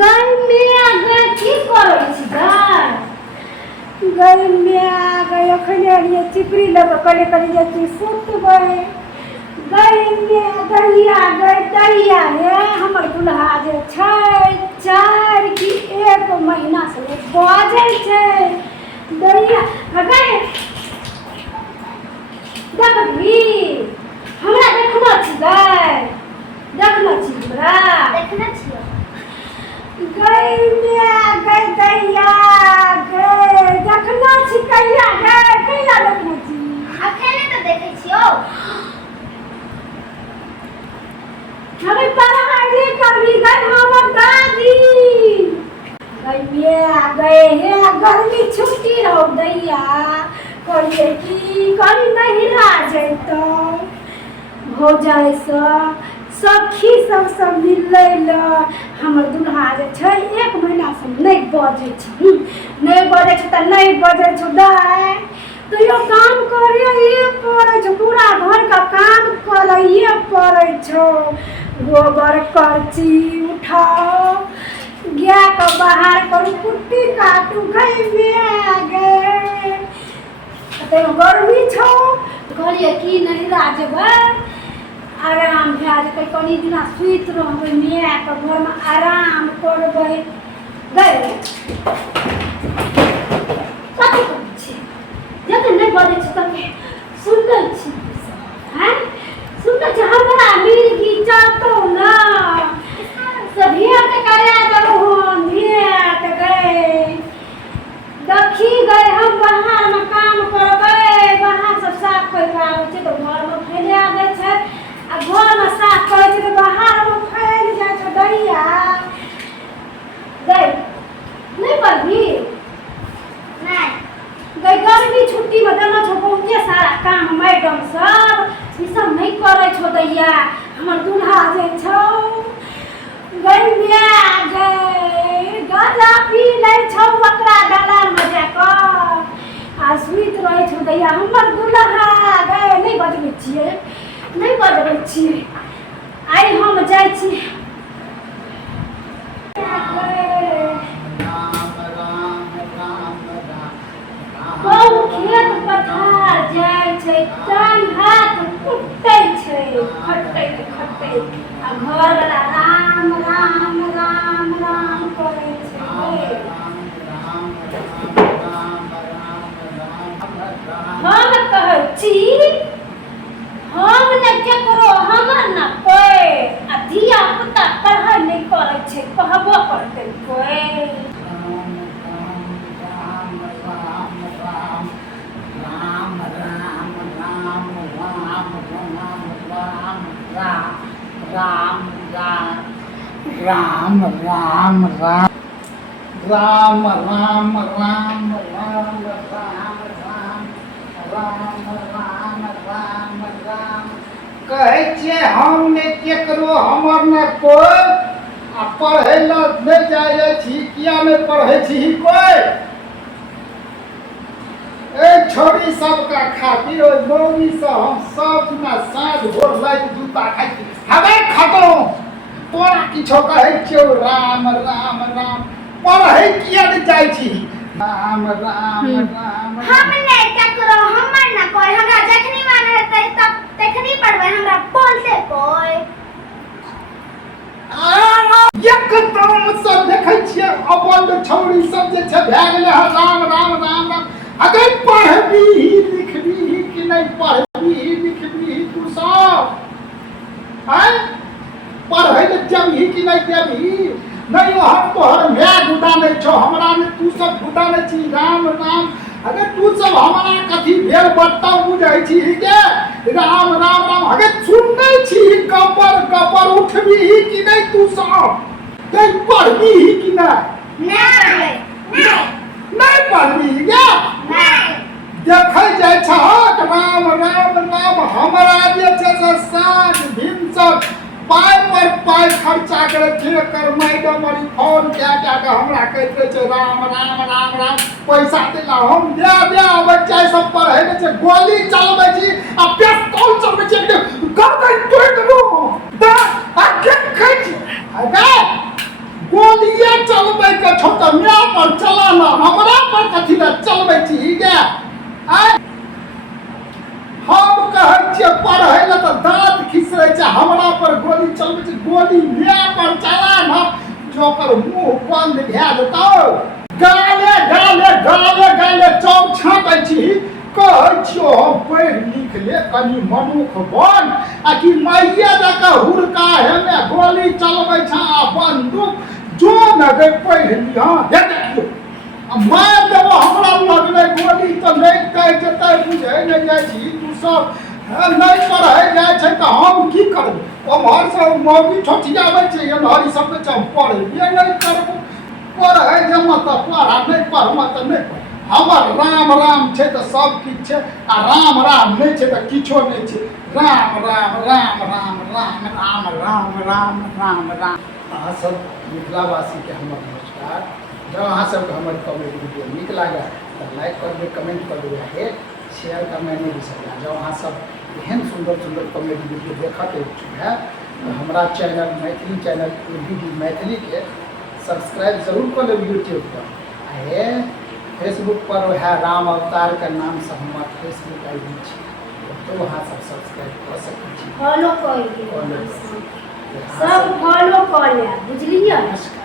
गई में आ गई की करै छी गई में आ गई अखने ये चिपरी लग कले कले जाती सुत गए गई में दहिया है हमर दुल्हा जे छै 4 की 1 महीना से बाजै छै दहिया गई देखबी हमरा देखना छी गई देखना छी हमरा देखना छियो गई में गई दहिया गई देखना छी कहिया देखना छी अखने तो देखै छियो हमें पढ़ाई करबी गई हमर दादी गई में गए हे गर्मी छुट्टी रहो दैया करिए की करी नहीं रह जैतो हो जाए सखी सब मिलै ल हमर दुल्हा जे छै 1 महीना से नहीं बजे छै त नहीं बजे छै दाय तो यो काम करिए पड़े छै पूरा घर का काम करइए पड़े छो गोबर करची उठाओ गाय का बाहर करू कुट्टी काटू गई में गए तो गर्मी छो कहलिए की नहीं राजबे आराम भए जेतै कनी दिना सुइत रहबै माय के घर में आराम करबै गए कथी करै छी जते नहीं बजे छी तते सुनते छी हैं सुनते छी हमरा मिर्गी चरतो ना सभी के करे देबो भेट गए दखी गए हम बाहर में काम करबै बाहर से साफ करके आबै छै तो घर में फैला दै छै आ घर में साफ करै छै तो बाहर में फैल जाइ छै दैया गई नहीं पढ़ी नहीं गई गर्मी छुट्टी में देना छो बहुते सारा काम मैडम सब ई सब नहीं करे छो दैया हमर दुल्हा जे छौ गई में गई गाजा पी ले छौ ओकरा दलान में जाकर आ सुइत रहे छौ दैया हमर दुल्हा गई नहीं बजबै छियै आइ हम जाइ छी बहु खेत पथार जाइ छै तन हाथ कुटै छै खटै आ घर वाला राम राम राम राम करै छै हम कहै छी हम ने केकरो हमर न कोई आ धिया पुता पढ़ाई नहीं करे छै कहबो करतै कोई कहै छियै हम ने केकरो हमर न कोई आ पढ़ै ल नहीं जाय छी किया नहीं पढ़ै छी कोई ए छोरी सबका खातिर ओ मौगी से हम सब दिना साँझ भोर लाइट जूता खाइ छी हवे खतो तोरा किछो कहै छियौ राम राम राम पढ़ै किया नहीं जाइ छी राम राम राम हम नहीं केकरो हमर न कोई हमरा जखनी मन हेतै तब तखनी पढ़बै हमरा बोलते कोई एकदम सब देखै छियै अपन छौरी सब जे छै भए गेलै राम राम राम राम अगर पढ़बी लिखबी कि नहीं पढ़बी लिखबी तू सब हैं पढ़ै ले जबही कि नहीं देबही नहीं हम तोहर माय गुदानै छौ हमरा ने तू सब गुदानै छी राम राम अगर तू सब हमरा कथी भेल बताओ बुझै छी के राम राम राम अगर सुनै छी कपर उठबी कि नहीं तू सब नहीं पढ़बी कि नहीं नहीं पढ़बी गे नहीं देखै जाइ छ राम राम राम हमरा जे छै से साँझ भिनसर पाई पर पाई खर्चा करे थे कर मैडम वाली फोन क्या हमरा कहते छै राम राम राम राम पैसा देला हम दे बच्चा सब पढ़ै छै गोली चलबै छी आ पिस्तौल चलबै छी गर्दन तोड़ देबो द आ के खै छी अगे गोली चलबै छै गोली ले पर चला न जो कर मुंह बंद भए देतौ गाले गाले गाले गाले चौक छाँटै छी कहै छियो हम पढ़ि लिख ले कनी मनुख बन आ कि माइये दक हुड़का हेमे गोली चलबै छ आ बंदूक जो न गई पढ़ि लिहा हे देखियो मार देबो हमरा लगले गोली तो नहीं कह जेतै बुझै नहि जाइ छी तू सब नहीं पढ़ै जाइ छै तऽ हम की करब ओम्हर से मौगी ठोठियाबै छै एम्हर ई सब हम पढ़ै नहीं करब पढ़ै जमा तऽ पढ़ नहीं पढ़मा तऽ नहीं पढ़ हमर राम राम छै तऽ सब किछु छै आ राम राम नहीं छै तऽ किछो नहीं छै राम राम राम राम राम राम राम राम राम राम अहाँ सब मिथिलावासीके हमर नमस्कार जब अहाँ सबके हमर कॉमेडी वीडियो नीक लागै तऽ लाइक करबै कमेंट करबै आ शेयर करना नहीं बिसरना जब अहाँ सब एहन सुंदर सुंदर कॉमेडी वीडियो देखते है तो हमारा channel Maithili channel ABD Maithili के सब्सक्राइब जरूर कर लेब यूट्यूब पर है फेसबुक पर है राम अवतार के नाम से हमार फेसबुक ID छै तो वहाँ सब सब्सक्राइब कर सकते फॉलो कर हैं सब फॉलो कर ले बुझलिए। नमस्कार।